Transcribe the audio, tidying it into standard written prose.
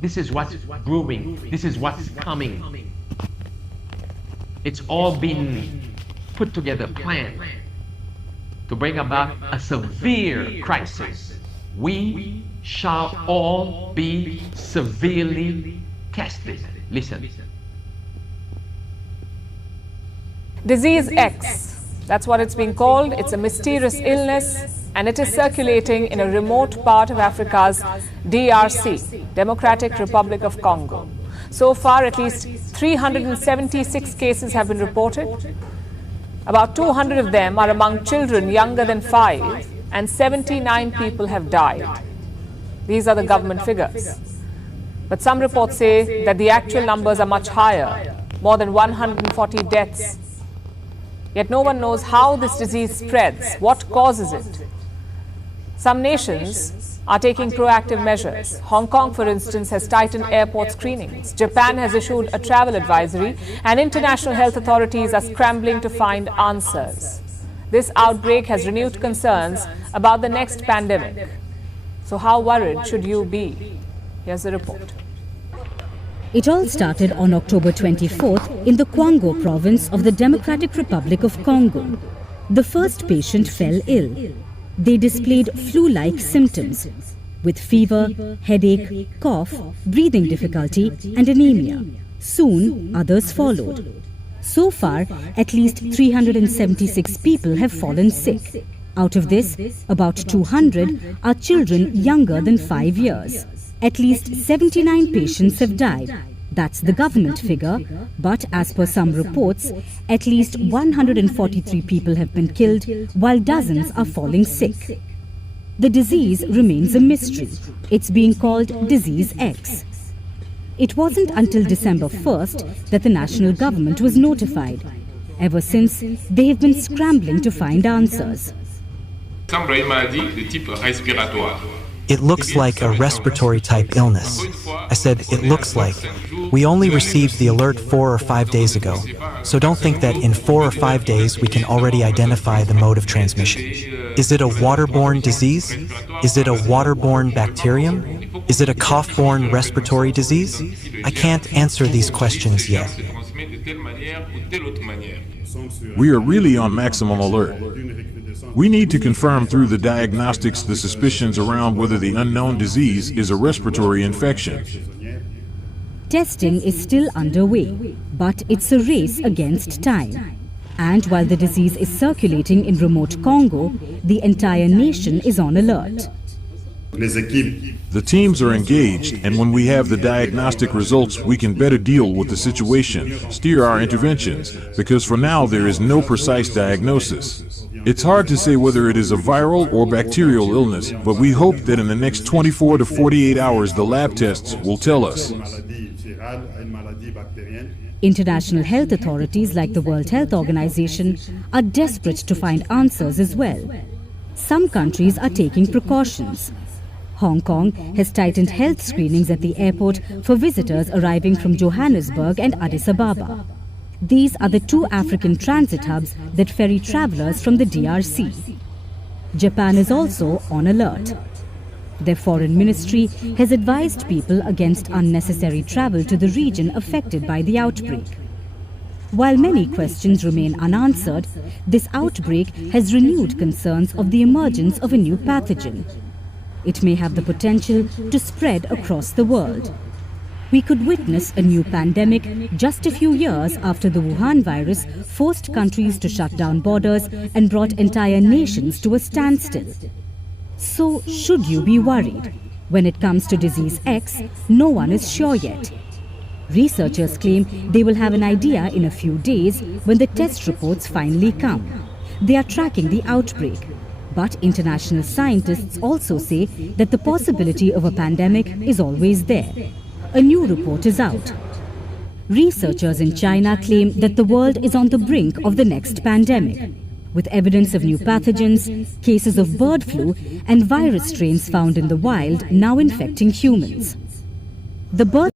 This is what's brewing. This is what's coming. It's all been put together, planned to bring about a severe crisis. We shall all be severely tested. Listen. Disease X, that's what it's being called. It's a mysterious illness and it is circulating in a remote part of Africa's DRC, Democratic Republic of Congo. So far, at least 376 cases have been reported. About 200 of them are among children younger than 5, and 79 people have died. These are the government figures. But some reports say that the actual numbers are much higher, more than 140 deaths. Yet no one knows how this disease spreads, what causes it. Some nations are taking proactive measures. Hong Kong, for instance, has tightened airport screenings. Japan has issued a travel advisory, and international health authorities are scrambling to find answers. This outbreak has renewed concerns about the next pandemic. So how worried should you be? Here's the report. It all started on October 24th in the Kwango province of the Democratic Republic of Congo. The first patient fell ill. They displayed flu-like symptoms with fever, headache, cough, breathing difficulty and anemia. Soon, others followed. So far, at least 376 people have fallen sick. Out of this, about 200 are children younger than 5 years. At least 79 patients have died. That's the government figure, but as per some reports, at least 143 people have been killed, while dozens are falling sick. The disease remains a mystery. It's being called Disease X. It wasn't until December 1st that the national government was notified. Ever since, they have been scrambling to find answers. It looks like a respiratory type illness. I said, it looks like. We only received the alert 4 or 5 days ago, so don't think that in 4 or 5 days we can already identify the mode of transmission. Is it a waterborne disease? Is it a waterborne bacterium? Is it a cough-borne respiratory disease? I can't answer these questions yet. We are really on maximum alert. We need to confirm through the diagnostics the suspicions around whether the unknown disease is a respiratory infection. Testing is still underway, but it's a race against time. And while the disease is circulating in remote Congo, the entire nation is on alert. The teams are engaged, and when we have the diagnostic results, we can better deal with the situation, steer our interventions, because for now there is no precise diagnosis. It's hard to say whether it is a viral or bacterial illness, but we hope that in the next 24 to 48 hours the lab tests will tell us. International health authorities like the World Health Organization are desperate to find answers as well. Some countries are taking precautions. Hong Kong has tightened health screenings at the airport for visitors arriving from Johannesburg and Addis Ababa. These are the 2 African transit hubs that ferry travelers from the DRC. Japan is also on alert. Their foreign ministry has advised people against unnecessary travel to the region affected by the outbreak. While many questions remain unanswered, this outbreak has renewed concerns of the emergence of a new pathogen. It may have the potential to spread across the world. We could witness a new pandemic just a few years after the Wuhan virus forced countries to shut down borders and brought entire nations to a standstill. So, should you be worried? When it comes to Disease X, no one is sure yet. Researchers claim they will have an idea in a few days when the test reports finally come. They are tracking the outbreak. But international scientists also say that the possibility of a pandemic is always there. A new report is out. Researchers in China claim that the world is on the brink of the next pandemic, with evidence of new pathogens, cases of bird flu, and virus strains found in the wild now infecting humans. The birth